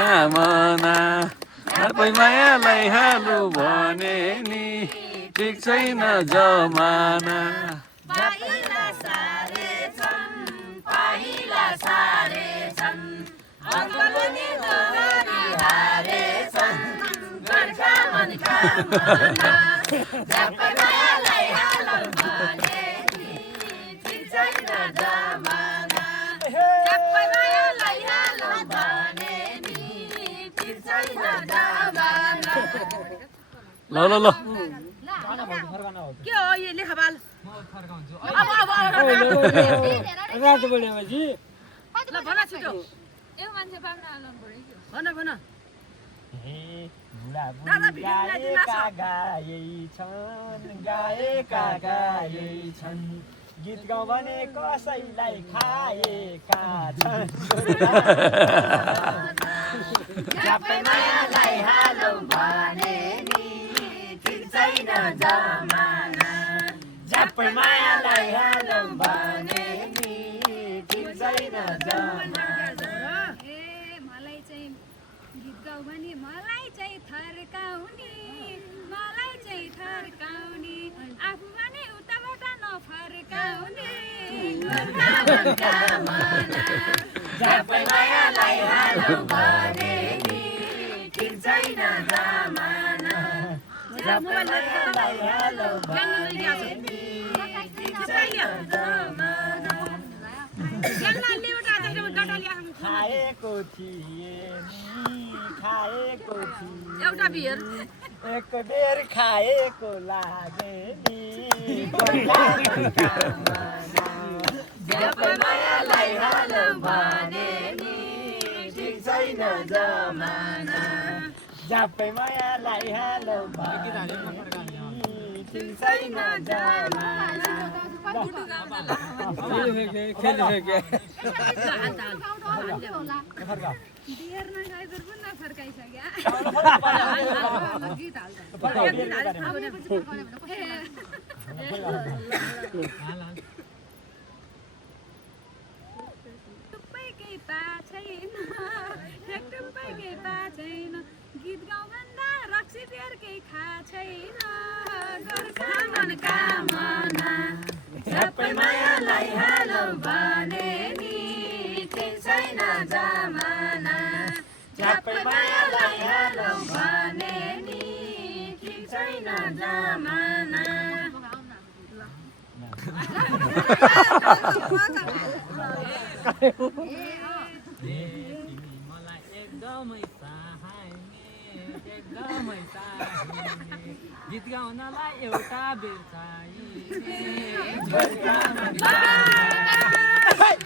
कामना झ्यापै मायालाई हालु भने नि ठिक छैन जमाना पाइला सारे छन् अङ्गलनी दोहोरी हारे छन् गर्छ मन कामना झ्यापै मायालाई हालौ भने नि ठिक छैन जमाना झ्यापै मायालाई हालौ भने नि ठिक छैन जमाना ल ल ल के हो यो लेखबाल रातो बढेपछि ल भन छिटो भन गाएका गाएकै छन् गीत गाउँ भने कसैलाई खाएका छन् झ्यापै मायालाई हालौ भने नि ठिक छैन जमाना झ्यापै मायालाई हालौ भने नि ठिक छैन जमाना मलाई चाहिँ गीत गाउँ भने मलाई चाहिँ थर्काउने आफू भने उताबाट नफर्काउने झ्यापै मायालाई हालौ भने नि ठिक छैन जमाना झ्यापै मायालाई हालौ भने नि ठिक छैन जमाना खाएको थिएँ एउटा बियर एक बेर खाएको लागे नि झ्यापै मायालाई हालौ भने नि ठिक छैन जमाना झ्यापै मायालाई हालौ भने ठिक छैन जमाना बियर नखाइदिएर पनि नफर्काइसक्यो गीत छैन गीत गाउँ भन्दा रक्सी बियर केही खा छैन मन कामना झ्यापै मायालाई हालौ भने नि ठिक छैन जमाना झ्यापै मायालाई हालौ भने नि ठिक छैन जमाना मलाई एकदमै चाहिने गीत गाउनलाई एउटा बेर चाहिने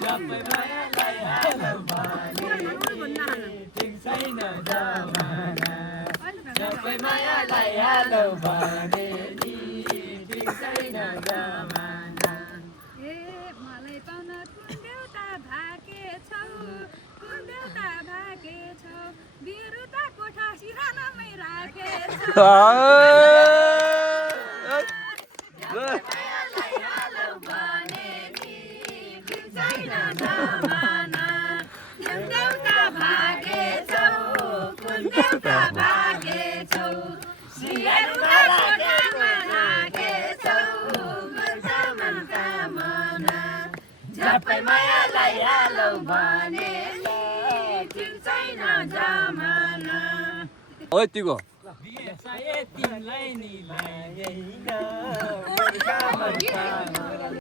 झ्यापै मायालाई हालौ भने ठिक छैन जमाना झ्यापै मायालाई हालौ भने ठिक छैन जमाना मलाई पाउन कुन देउता भागेछौ बिरुता कोठा सिरानामै राखेछौ मायालाई हालौ भने नि ठिक छैन जमाना देउता भागेछौ कुन देउता भागेछौ सिरानुमा कोठामा राखेछौ गर्छ मन कामना झ्यापै मायालाई हालौ भने नि ठिक छैन जमाना ओइ तिगो तिमीलाई नि लाग्दैन